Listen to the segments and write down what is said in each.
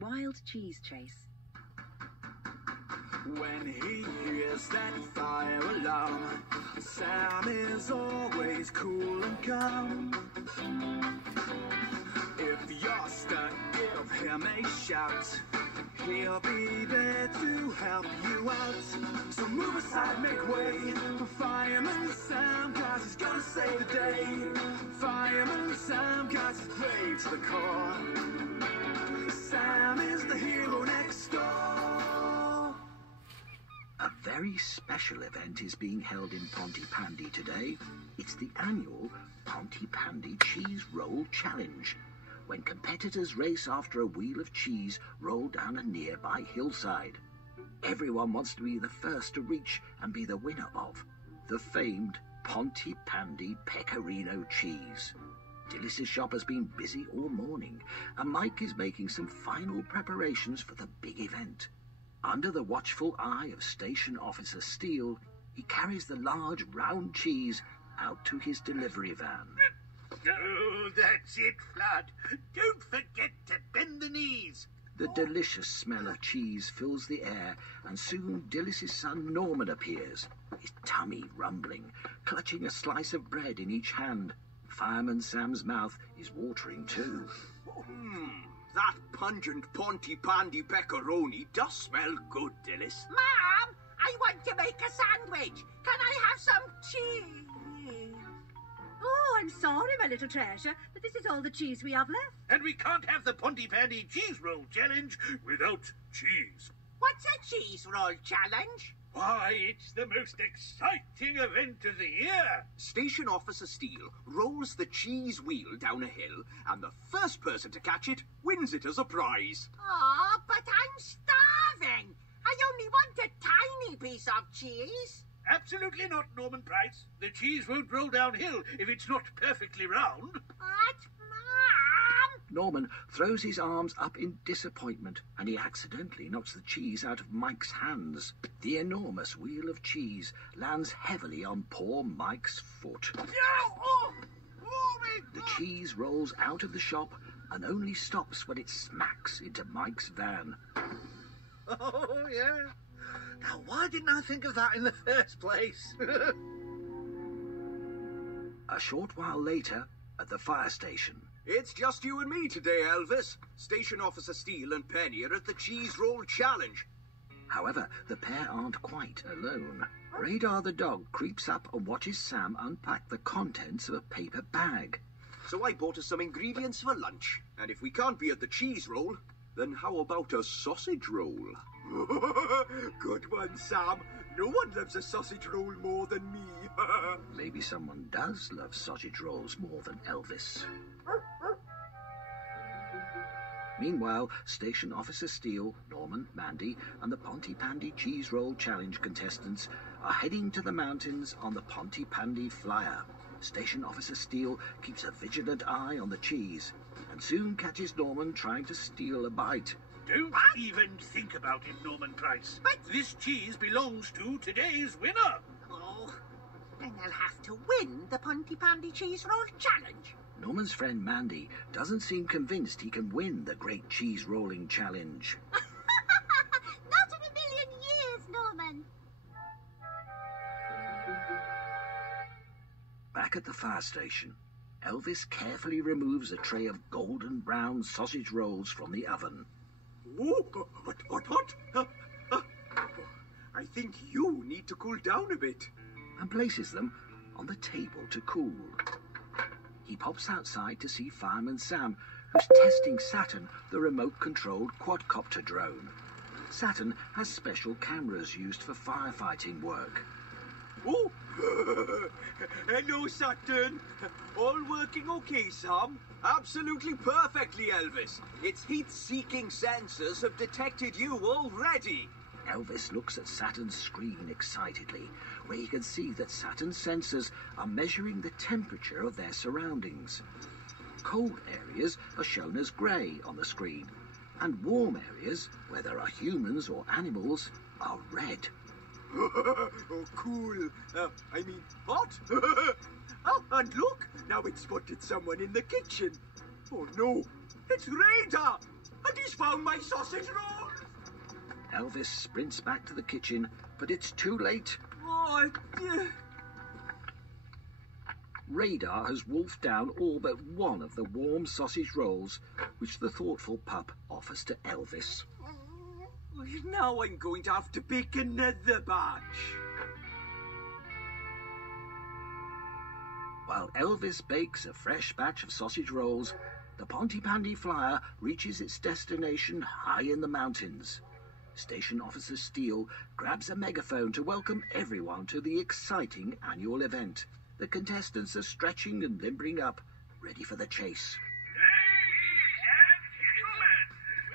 Wild Cheese Chase. When he hears that fire alarm, Sam is always cool and calm. If you're stuck, give him a shout. He'll be there to help you out. So move aside, make way for Fireman Sam, 'cause he's gonna save the day. Fireman Sam, 'cause he's brave to the core. Sam is the hero next door. A very special event is being held in Pontypandy today. It's the annual Pontypandy Cheese Roll Challenge, when competitors race after a wheel of cheese rolled down a nearby hillside. Everyone wants to be the first to reach and be the winner of the famed Pontypandy Pecorino cheese. Dillis's shop has been busy all morning, and Mike is making some final preparations for the big event. Under the watchful eye of Station Officer Steele, he carries the large round cheese out to his delivery van. Oh, that's it, Flood. Don't forget to bend the knees. The delicious smell of cheese fills the air, and soon Dillis's son Norman appears, his tummy rumbling, clutching a slice of bread in each hand. Fireman Sam's mouth is watering too. That pungent Pontypandy pepperoni does smell good, Dillis. Mom, I want to make a sandwich. Can I have some cheese? Oh, I'm sorry, my little treasure, but this is all the cheese we have left. And we can't have the Pontypandy Cheese Roll Challenge without cheese. What's a cheese roll challenge? Why, it's the most exciting event of the year. Station Officer Steele rolls the cheese wheel down a hill, and the first person to catch it wins it as a prize. Oh, but I'm starving. I only want a tiny piece of cheese. Absolutely not, Norman Price. The cheese won't roll downhill if it's not perfectly round. But, Mom... Norman throws his arms up in disappointment, and he accidentally knocks the cheese out of Mike's hands. The enormous wheel of cheese lands heavily on poor Mike's foot. The cheese rolls out of the shop and only stops when it smacks into Mike's van. Oh, yeah. Now, why didn't I think of that in the first place? A short while later, at the fire station. It's just you and me today, Elvis. Station Officer Steele and Penny are at the Cheese Roll Challenge. However, the pair aren't quite alone. Radar the dog creeps up and watches Sam unpack the contents of a paper bag. So I bought us some ingredients for lunch. And if we can't be at the cheese roll, then how about a sausage roll? Good one, Sam. No one loves a sausage roll more than me. Maybe someone does love sausage rolls more than Elvis. Meanwhile, Station Officer Steele, Norman, Mandy, and the Pontypandy Cheese Roll Challenge contestants are heading to the mountains on the Pontypandy Flyer. Station Officer Steele keeps a vigilant eye on the cheese and soon catches Norman trying to steal a bite. Don't even think about it, Norman Price. But this cheese belongs to today's winner. Oh, then I'll have to win the Pontypandy Cheese Roll Challenge. Norman's friend Mandy doesn't seem convinced he can win the Great Cheese Rolling Challenge. Not in a million years, Norman. Back at the fire station, Elvis carefully removes a tray of golden brown sausage rolls from the oven. Oh, what? I think you need to cool down a bit. And places them on the table to cool. He pops outside to see Fireman Sam, who's testing Saturn, the remote-controlled quadcopter drone. Saturn has special cameras used for firefighting work. Oh, hello, Saturn. All working okay, Sam? Absolutely perfectly, Elvis. Its heat-seeking sensors have detected you already. Elvis looks at Saturn's screen excitedly, where he can see that Saturn's sensors are measuring the temperature of their surroundings. Cold areas are shown as grey on the screen, and warm areas, where there are humans or animals, are red. Oh, cool. Hot. Oh, and look, now it's spotted someone in the kitchen. Oh, no, it's Radar. And he's found my sausage roll! Elvis sprints back to the kitchen, but it's too late. Oh, Radar has wolfed down all but one of the warm sausage rolls, which the thoughtful pup offers to Elvis. now I'm going to have to bake another batch. While Elvis bakes a fresh batch of sausage rolls, the Pontypandy flyer reaches its destination high in the mountains. Station Officer Steele grabs a megaphone to welcome everyone to the exciting annual event. The contestants are stretching and limbering up, ready for the chase. Ladies and gentlemen,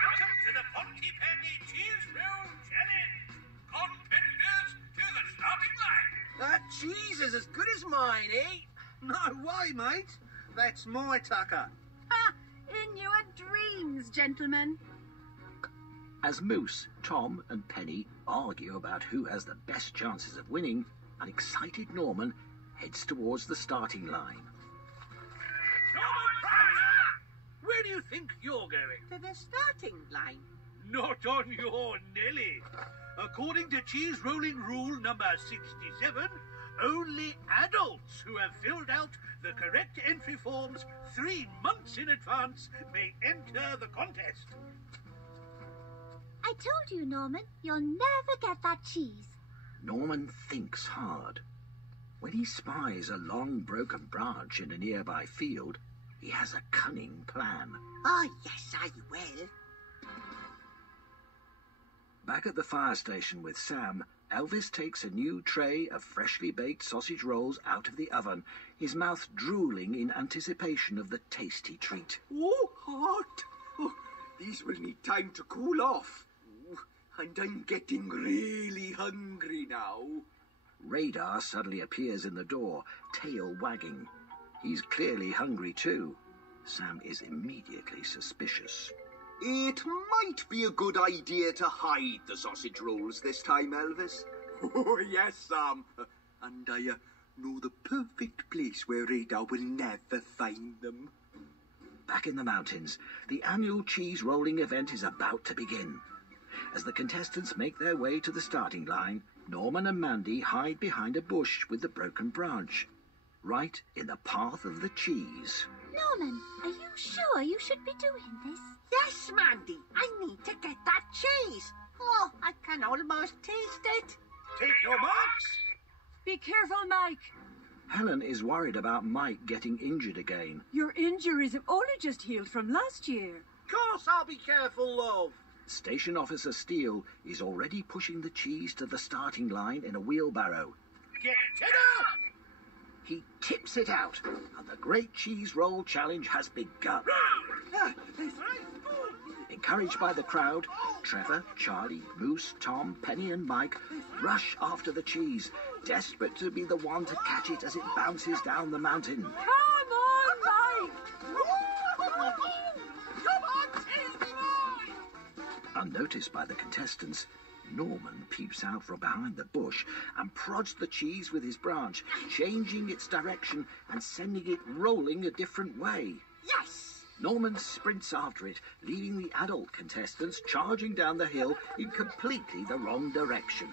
welcome to the Pontypandy Cheese Roll Challenge. Competitors to the starting line. That cheese is as good as mine, eh? No way, mate. That's my tucker. Ha! In your dreams, gentlemen. As Moose, Tom and Penny argue about who has the best chances of winning, an excited Norman heads towards the starting line. Norman Price! Where do you think you're going? To the starting line. Not on your Nelly. According to cheese rolling rule number 67, only adults who have filled out the correct entry forms 3 months in advance may enter the contest. I told you, Norman, you'll never get that cheese. Norman thinks hard. When he spies a long broken branch in a nearby field, he has a cunning plan. Oh, yes, I will. Back at the fire station with Sam, Elvis takes a new tray of freshly baked sausage rolls out of the oven, his mouth drooling in anticipation of the tasty treat. Oh, hot! Oh, these will need time to cool off. And I'm getting really hungry now. Radar suddenly appears in the door, tail wagging. He's clearly hungry too. Sam is immediately suspicious. It might be a good idea to hide the sausage rolls this time, Elvis. Oh, yes, Sam. And I know the perfect place where Radar will never find them. Back in the mountains, the annual cheese rolling event is about to begin. As the contestants make their way to the starting line, Norman and Mandy hide behind a bush with the broken branch, right in the path of the cheese. Norman, are you sure you should be doing this? Yes, Mandy, I need to get that cheese. Oh, I can almost taste it. Take your marks. Be careful, Mike. Helen is worried about Mike getting injured again. Your injuries have only just healed from last year. Course I'll be careful, love. Station Officer Steele is already pushing the cheese to the starting line in a wheelbarrow. Get it up. He tips it out, and the Great Cheese Roll Challenge has begun. Encouraged by the crowd, Trevor, Charlie, Moose, Tom, Penny and Mike rush after the cheese, desperate to be the one to catch it as it bounces down the mountain. Come on, Mike! Unnoticed by the contestants, Norman peeps out from behind the bush and prods the cheese with his branch, changing its direction and sending it rolling a different way. Yes! Norman sprints after it, leaving the adult contestants charging down the hill in completely the wrong direction.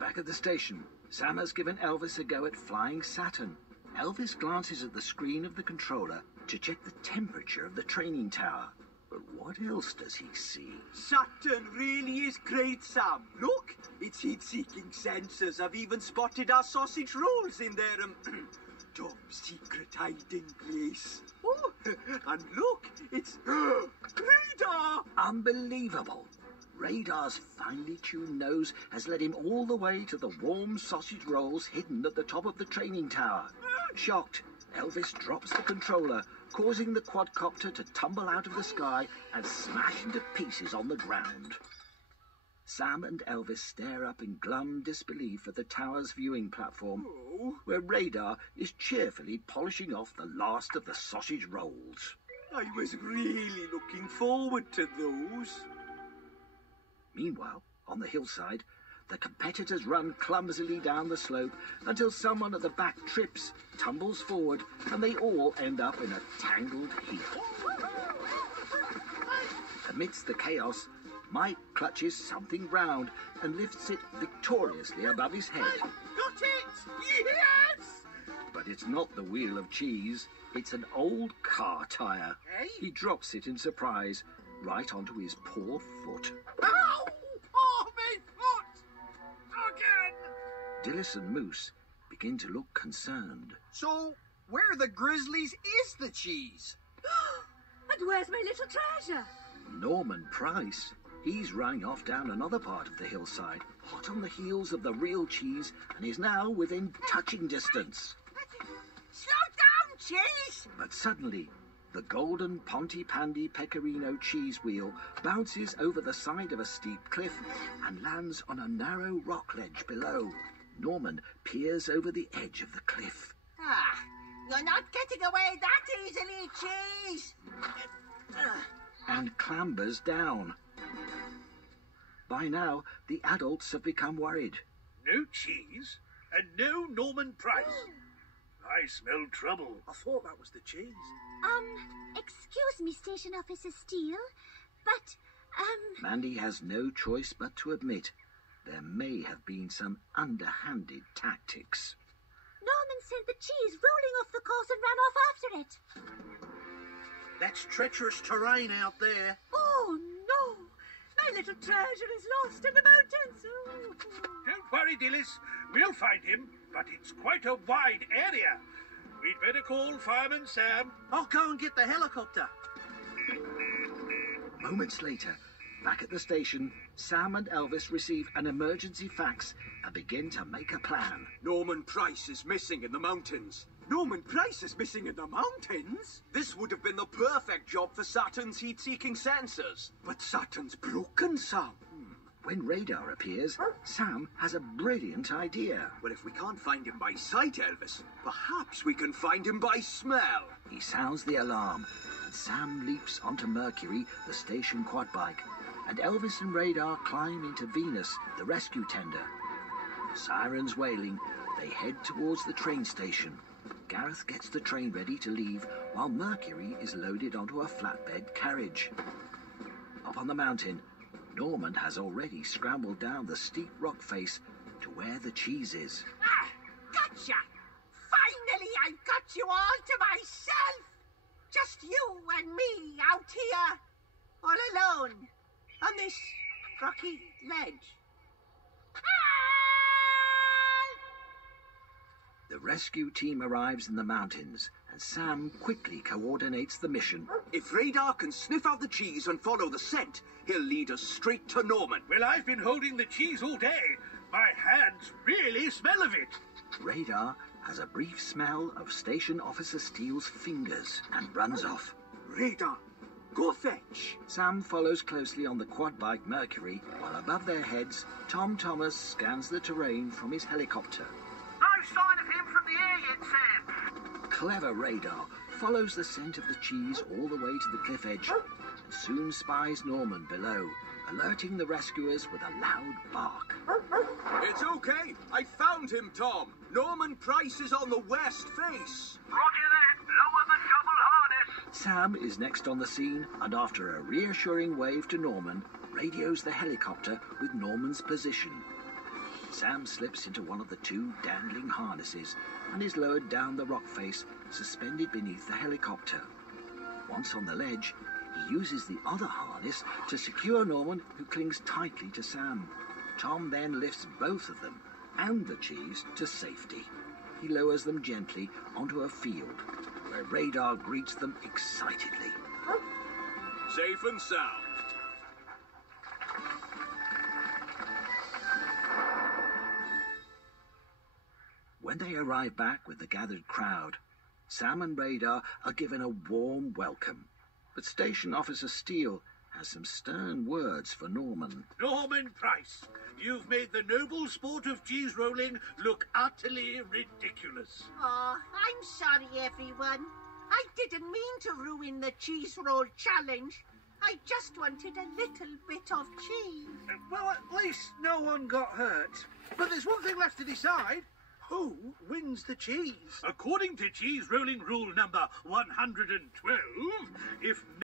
Back at the station, Sam has given Elvis a go at flying Saturn. Elvis glances at the screen of the controller to check the temperature of the training tower. But what else does he see? Saturn really is great, Sam. Look, its heat-seeking sensors have even spotted our sausage rolls in their top secret hiding place. Oh, and look, it's Radar! Unbelievable. Radar's finely tuned nose has led him all the way to the warm sausage rolls hidden at the top of the training tower. Shocked, Elvis drops the controller, causing the quadcopter to tumble out of the sky and smash into pieces on the ground. Sam and Elvis stare up in glum disbelief at the tower's viewing platform, where Radar is cheerfully polishing off the last of the sausage rolls. I was really looking forward to those. Meanwhile, on the hillside, the competitors run clumsily down the slope until someone at the back trips, tumbles forward, and they all end up in a tangled heap. Amidst the chaos, Mike clutches something round and lifts it victoriously above his head. Got it! Yes! But it's not the wheel of cheese, it's an old car tyre. Hey? He drops it in surprise, right onto his poor foot. Ow! Oh, my foot! Again! Dillis and Moose begin to look concerned. So, where the Grizzlies is the cheese? And where's my little treasure? Norman Price, he's running off down another part of the hillside, hot on the heels of the real cheese, and is now within touching distance. Slow down, Cheese! But suddenly, the golden Pontypandy Pecorino cheese wheel bounces over the side of a steep cliff and lands on a narrow rock ledge below. Norman peers over the edge of the cliff. Ah, you're not getting away that easily, Cheese! And clambers down. By now, the adults have become worried. No cheese and no Norman Price. I smell trouble. I thought that was the cheese. Excuse me, Station Officer Steele, but, Mandy has no choice but to admit there may have been some underhanded tactics. Norman sent the cheese rolling off the course and ran off after it. That's treacherous terrain out there. Oh, no! My little treasure is lost in the mountains. Oh. Don't worry, Dillis. We'll find him, but it's quite a wide area. We'd better call Fireman Sam. I'll go and get the helicopter. Moments later, back at the station, Sam and Elvis receive an emergency fax and begin to make a plan. Norman Price is missing in the mountains. Norman Price is missing in the mountains? This would have been the perfect job for Saturn's heat-seeking sensors. But Saturn's broken, Sam. When radar appears, Sam has a brilliant idea. Well, if we can't find him by sight, Elvis, perhaps we can find him by smell. He sounds the alarm, and Sam leaps onto Mercury, the station quad bike, and Elvis and Radar climb into Venus, the rescue tender. Sirens wailing, they head towards the train station. Gareth gets the train ready to leave, while Mercury is loaded onto a flatbed carriage. Up on the mountain, Norman has already scrambled down the steep rock face to where the cheese is. Ah, gotcha! Finally, I've got you all to myself! Just you and me out here, all alone, on this rocky ledge. The rescue team arrives in the mountains, and Sam quickly coordinates the mission. If Radar can sniff out the cheese and follow the scent, he'll lead us straight to Norman. Well, I've been holding the cheese all day. My hands really smell of it. Radar has a brief smell of Station Officer Steele's fingers and runs off. Radar, go fetch. Sam follows closely on the quad bike Mercury, while above their heads, Tom Thomas scans the terrain from his helicopter. No sign of him from the air yet, Sam. Clever Radar follows the scent of the cheese all the way to the cliff edge and soon spies Norman below, alerting the rescuers with a loud bark. It's okay. I found him, Tom. Norman Price is on the west face. Roger that. Lower the double harness. Sam is next on the scene, and after a reassuring wave to Norman, radios the helicopter with Norman's position. Sam slips into one of the two dangling harnesses and is lowered down the rock face, suspended beneath the helicopter. Once on the ledge, he uses the other harness to secure Norman, who clings tightly to Sam. Tom then lifts both of them and the cheese to safety. He lowers them gently onto a field, where Radar greets them excitedly. Safe and sound. When they arrive back with the gathered crowd, Sam and Radar are given a warm welcome. But Station Officer Steele has some stern words for Norman. Norman Price, you've made the noble sport of cheese rolling look utterly ridiculous. Oh, I'm sorry, everyone. I didn't mean to ruin the cheese roll challenge. I just wanted a little bit of cheese. Well, at least no one got hurt. But there's one thing left to decide. Who wins the cheese? According to cheese rolling rule number 112, if